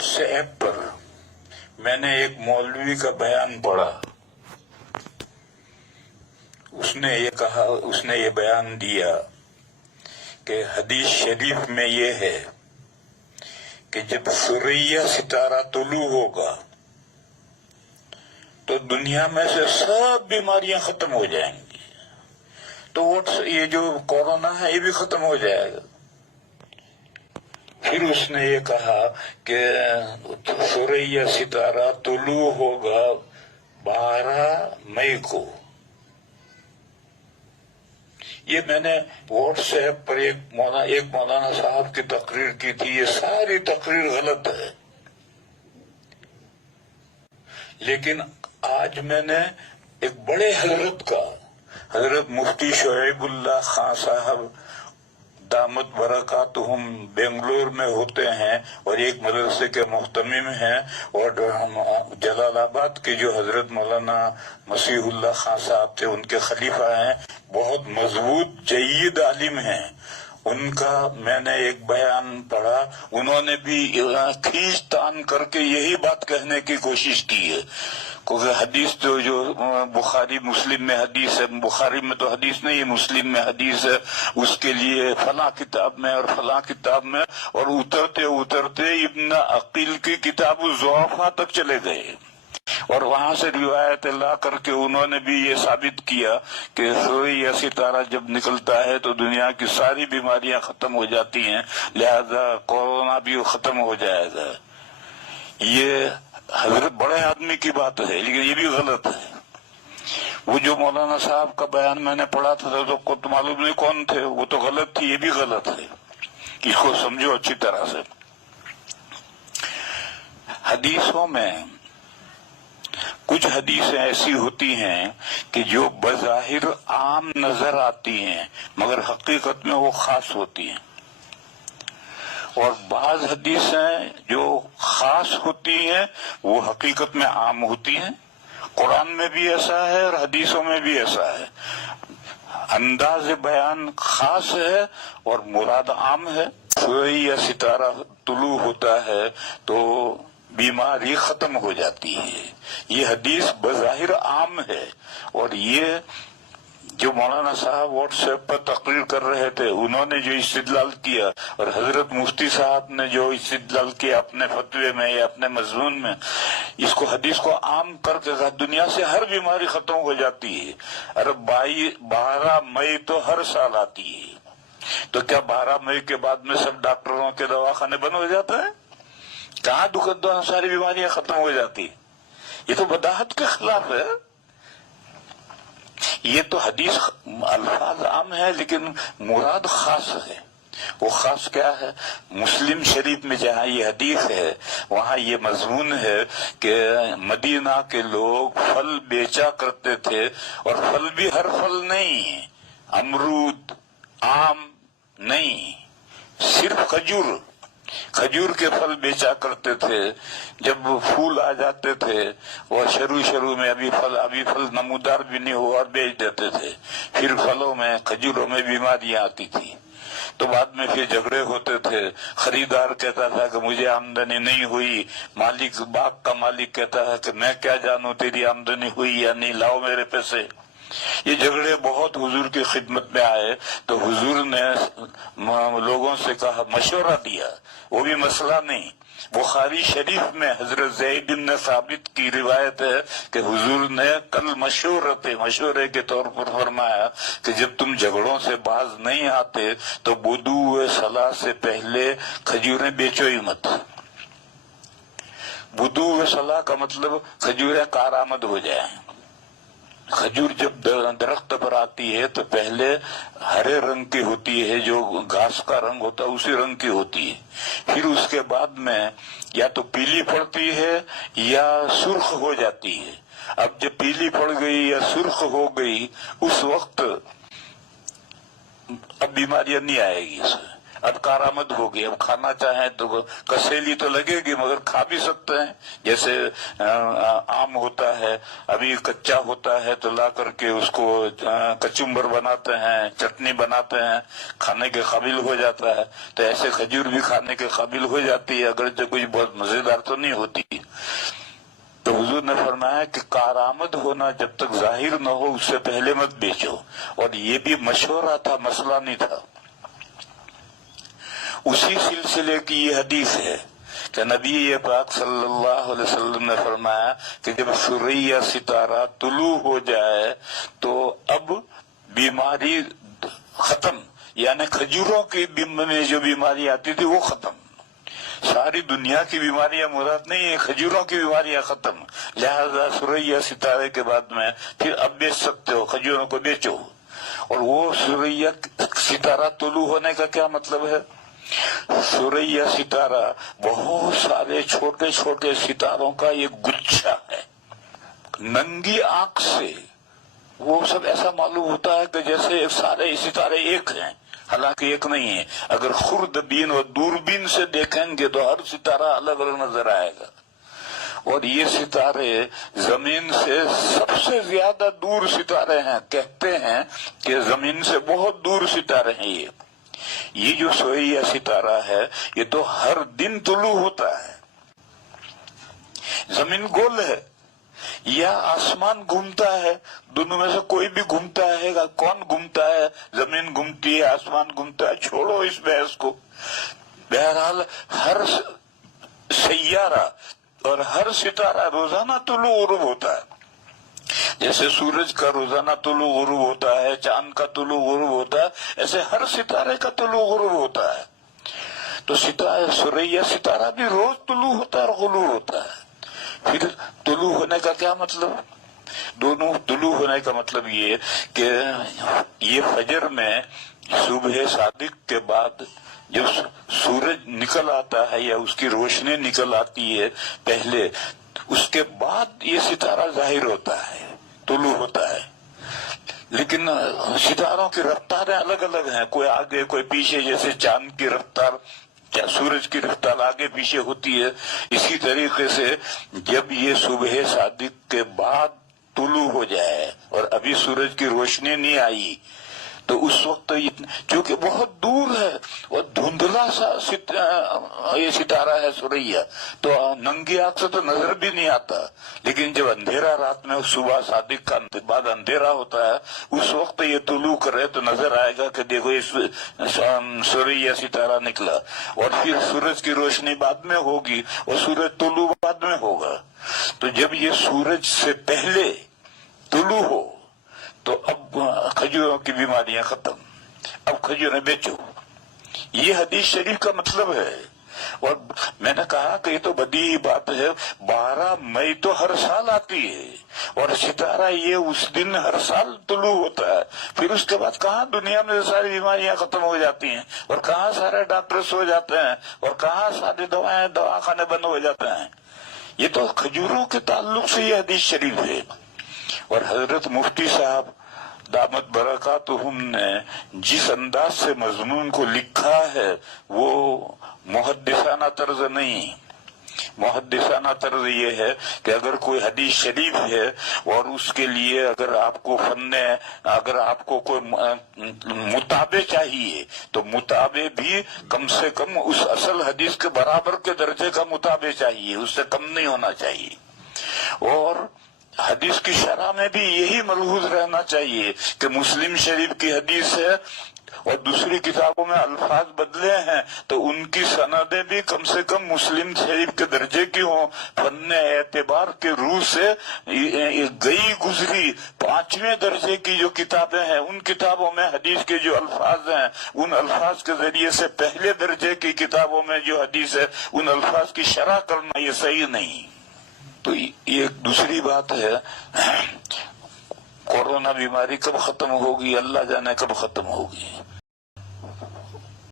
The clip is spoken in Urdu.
واٹس ایپ پر میں نے ایک مولوی کا بیان پڑھا. اس نے یہ بیان دیا کہ حدیث شریف میں یہ ہے کہ جب ثریا ستارہ طلوع ہوگا تو دنیا میں سے سب بیماریاں ختم ہو جائیں گی. تو یہ جو کورونا ہے یہ بھی ختم ہو جائے گا. پھر اس نے یہ کہا کہ ثریا ستارہ طلوع ہوگا 12 مئی کو. یہ میں نے واٹس ایپ پر ایک مولانا صاحب کی تقریر کی تھی. یہ ساری تقریر غلط ہے. لیکن آج میں نے ایک بڑے حضرت مفتی شعیب اللہ خان صاحب دامت برکاتہم بنگلور میں ہوتے ہیں اور ایک مدرسے کے محتمم ہیں، اور جلال آباد کے جو حضرت مولانا مسیح اللہ خان صاحب تھے ان کے خلیفہ ہیں، بہت مضبوط جید عالم ہیں. ان کا میں نے ایک بیان پڑھا. انہوں نے بھی کھینچ تان کر کے یہی بات کہنے کی کوشش کی ہے، کیونکہ حدیث جو بخاری مسلم میں حدیث ہے، بخاری میں تو حدیث نہیں ہے، مسلم میں حدیث ہے، اس کے لیے فلاں کتاب میں اور فلاں کتاب میں، اور اترتے ابن عقیل کی کتاب الضعفاء تک چلے گئے، اور وہاں سے روایت لا کر کے انہوں نے بھی یہ ثابت کیا کہ ثریا ستارہ جب نکلتا ہے تو دنیا کی ساری بیماریاں ختم ہو جاتی ہیں، لہذا کورونا بھی ختم ہو جائے گا. یہ حضرت بڑے آدمی کی بات ہے، لیکن یہ بھی غلط ہے. وہ جو مولانا صاحب کا بیان میں نے پڑھا تھا تو معلوم نہیں کون تھے، وہ تو غلط تھی. یہ بھی غلط ہے. اس کو سمجھو اچھی طرح سے. حدیثوں میں کچھ حدیثیں ایسی ہوتی ہیں کہ جو بظاہر عام نظر آتی ہیں مگر حقیقت میں وہ خاص ہوتی ہیں، اور بعض حدیثیں جو خاص ہوتی ہیں وہ حقیقت میں عام ہوتی ہیں. قرآن میں بھی ایسا ہے اور حدیثوں میں بھی ایسا ہے. انداز بیان خاص ہے اور مراد عام ہے. ثریا ستارہ طلوع ہوتا ہے تو بیماری ختم ہو جاتی ہے. یہ حدیث بظاہر عام ہے، اور یہ جو مولانا صاحب واٹس ایپ پر تقریر کر رہے تھے انہوں نے جو استدلال کیا، اور حضرت مفتی صاحب نے جو استدلال کیا اپنے فتوے میں یا اپنے مضمون میں، اس کو حدیث کو عام کر کے دنیا سے ہر بیماری ختم ہو جاتی ہے. ارے 12 مئی تو ہر سال آتی ہے، تو کیا 12 مئی کے بعد میں سب ڈاکٹروں کے دواخانے بند ہو جاتا ہے؟ کہاں ساری بیماریاں ختم ہو جاتی؟ یہ تو بداحت کے خلاف ہے. یہ تو حدیث الفاظ عام ہے لیکن مراد خاص ہے. وہ خاص کیا ہے؟ مسلم شریف میں جہاں یہ حدیث ہے وہاں یہ مضمون ہے کہ مدینہ کے لوگ پھل بیچا کرتے تھے، اور پھل بھی ہر پھل نہیں، امرود آم نہیں، صرف کھجور کے پھل بیچا کرتے تھے. جب پھول آ جاتے تھے وہ شروع میں ابھی پھل نمودار بھی نہیں ہوا اور بیچ دیتے تھے. پھر پھلوں میں کھجوروں میں بیماریاں آتی تھی تو بعد میں پھر جھگڑے ہوتے تھے. خریدار کہتا تھا کہ مجھے آمدنی نہیں ہوئی، باغ کا مالک کہتا ہے کہ میں کیا جانوں تیری آمدنی ہوئی یا نہیں، لاؤ میرے پیسے. یہ جھگڑے بہت حضور کی خدمت میں آئے تو حضور نے لوگوں سے کہا، مشورہ دیا. وہ بھی مسئلہ نہیں. بخاری شریف میں حضرت زید بن ثابت کی روایت ہے کہ حضور نے کل مشورے کے طور پر فرمایا کہ جب تم جھگڑوں سے باز نہیں آتے تو بدو صلاح سے پہلے کھجوریں بیچو ہی مت. بدو صلاح کا مطلب کھجوریں کارآمد ہو جائیں. کھجور جب درخت پر آتی ہے تو پہلے ہرے رنگ کی ہوتی ہے، جو گھاس کا رنگ ہوتا ہے اسی رنگ کی ہوتی ہے. پھر اس کے بعد میں یا تو پیلی پڑتی ہے یا سرخ ہو جاتی ہے. اب جب پیلی پڑ گئی یا سرخ ہو گئی اس وقت اب بیماریاں نہیں آئے گی. اب کارآمد ہوگی، اب کھانا چاہیں تو کسیلی تو لگے گی مگر کھا بھی سکتے ہیں، جیسے آم ہوتا ہے ابھی کچا ہوتا ہے تو لا کر کے اس کو کچمبر بناتے ہیں، چٹنی بناتے ہیں، کھانے کے قابل ہو جاتا ہے، تو ایسے کھجور بھی کھانے کے قابل ہو جاتی ہے، اگرچہ کچھ بہت مزیدار تو نہیں ہوتی۔ تو حضور نے فرمایا کہ کارآمد ہونا جب تک ظاہر نہ ہو اس سے پہلے مت بیچو، اور یہ بھی مشورہ تھا، مسئلہ نہیں تھا۔ اسی سلسلے کی یہ حدیث ہے کہ نبی پاک صلی اللہ علیہ وسلم نے فرمایا کہ جب ثریا ستارہ طلوع ہو جائے تو اب بیماری ختم، یعنی کھجوروں کی میں جو بیماری آتی تھی وہ ختم، ساری دنیا کی بیماریاں مراد نہیں ہے، کھجوروں کی بیماریاں ختم، لہذا ثریا ستارے کے بعد میں پھر اب بیچ سکتے ہو، کھجوروں کو بیچو۔ اور وہ ثریا ستارہ طلوع ہونے کا کیا مطلب ہے؟ ثریا ستارہ بہت سارے چھوٹے چھوٹے ستاروں کا ایک گچھا ہے، ننگی آنکھ سے وہ سب ایسا معلوم ہوتا ہے کہ جیسے سارے ستارے ایک ہیں، حالانکہ ایک نہیں ہے۔ اگر خوردبین اور دوربین سے دیکھیں گے تو ہر ستارہ الگ الگ نظر آئے گا، اور یہ ستارے زمین سے سب سے زیادہ دور ستارے ہیں، کہتے ہیں کہ زمین سے بہت دور ستارے ہیں۔ یہ جو ثریا ستارہ ہے یہ تو ہر دن طلوع ہوتا ہے۔ زمین گول ہے یا آسمان گھومتا ہے، دونوں میں سے کوئی بھی گھومتا ہے، کون گھومتا ہے؟ زمین گھومتی ہے، آسمان گھومتا ہے، چھوڑو اس بحث کو۔ بہرحال ہر سیارہ اور ہر ستارہ روزانہ طلوع غروب ہوتا ہے، جیسے سورج کا روزانہ طلوع غروب ہوتا ہے، چاند کا طلوع غروب ہوتا ہے، ایسے ہر ستارے کا طلوع غروب ہوتا ہے۔ تو ثریا ستارہ بھی روز طلوع ہوتا ہے اور غروب ہوتا ہے۔ پھر طلوع ہونے کا کیا مطلب؟ دونوں طلوع ہونے کا مطلب یہ کہ یہ فجر میں صبح صادق کے بعد جب سورج نکل آتا ہے یا اس کی روشنی نکل آتی ہے پہلے، اس کے بعد یہ ستارہ ظاہر ہوتا ہے، طلوع ہوتا ہے۔ لیکن ستاروں کی رفتاریں الگ الگ ہیں، کوئی آگے کوئی پیچھے، جیسے چاند کی رفتار سورج کی رفتار آگے پیچھے ہوتی ہے، اسی طریقے سے جب یہ صبح صادق کے بعد طلوع ہو جائے اور ابھی سورج کی روشنی نہیں آئی تو اس وقت چونکہ بہت دور ہے اور دھندلا سا یہ ستارہ ہے ثریا، تو ننگی آنکھ سے تو نظر بھی نہیں آتا، لیکن جب اندھیرا رات میں صبح صادق کا بعد اندھیرا ہوتا ہے اس وقت یہ طلوع کرے تو نظر آئے گا کہ دیکھو اس ثریا ستارہ نکلا، اور پھر سورج کی روشنی بعد میں ہوگی اور سورج طلوع بعد میں ہوگا۔ تو جب یہ سورج سے پہلے طلوع ہو تو اب کھجوروں کی بیماریاں ختم، اب کھجوریں بیچو، یہ حدیث شریف کا مطلب ہے۔ اور میں نے کہا کہ یہ تو بدیہی بات ہے، 12 مئی تو ہر سال آتی ہے اور ستارہ یہ اس دن ہر سال طلوع ہوتا ہے، پھر اس کے بعد کہاں دنیا میں ساری بیماریاں ختم ہو جاتی ہیں اور کہاں سارے ڈاکٹر سو جاتے ہیں اور کہاں ساری دواخانے بند ہو جاتے ہیں۔ یہ تو کھجوروں کے تعلق سے یہ حدیث شریف ہے۔ اور حضرت مفتی صاحب دامت برکاتہم نے جس انداز سے مضمون کو لکھا ہے وہ محدثانہ طرز نہیں، محدثانہ طرز یہ ہے کہ اگر کوئی حدیث شریف ہے اور اس کے لیے اگر آپ کو کوئی متابع چاہیے تو متابع بھی کم سے کم اس اصل حدیث کے برابر کے درجے کا متابع چاہیے، اس سے کم نہیں ہونا چاہیے۔ اور حدیث کی شرح میں بھی یہی ملحوظ رہنا چاہیے کہ مسلم شریف کی حدیث ہے اور دوسری کتابوں میں الفاظ بدلے ہیں تو ان کی سندیں بھی کم سے کم مسلم شریف کے درجے کی ہوں، فن اعتبار کے روح سے گئی گزری 5ویں درجے کی جو کتابیں ہیں ان کتابوں میں حدیث کے جو الفاظ ہیں ان الفاظ کے ذریعے سے پہلے درجے کی کتابوں میں جو حدیث ہے ان الفاظ کی شرح کرنا یہ صحیح نہیں۔ تو یہ دوسری بات ہے، کورونا بیماری کب ختم ہوگی اللہ جانے کب ختم ہوگی۔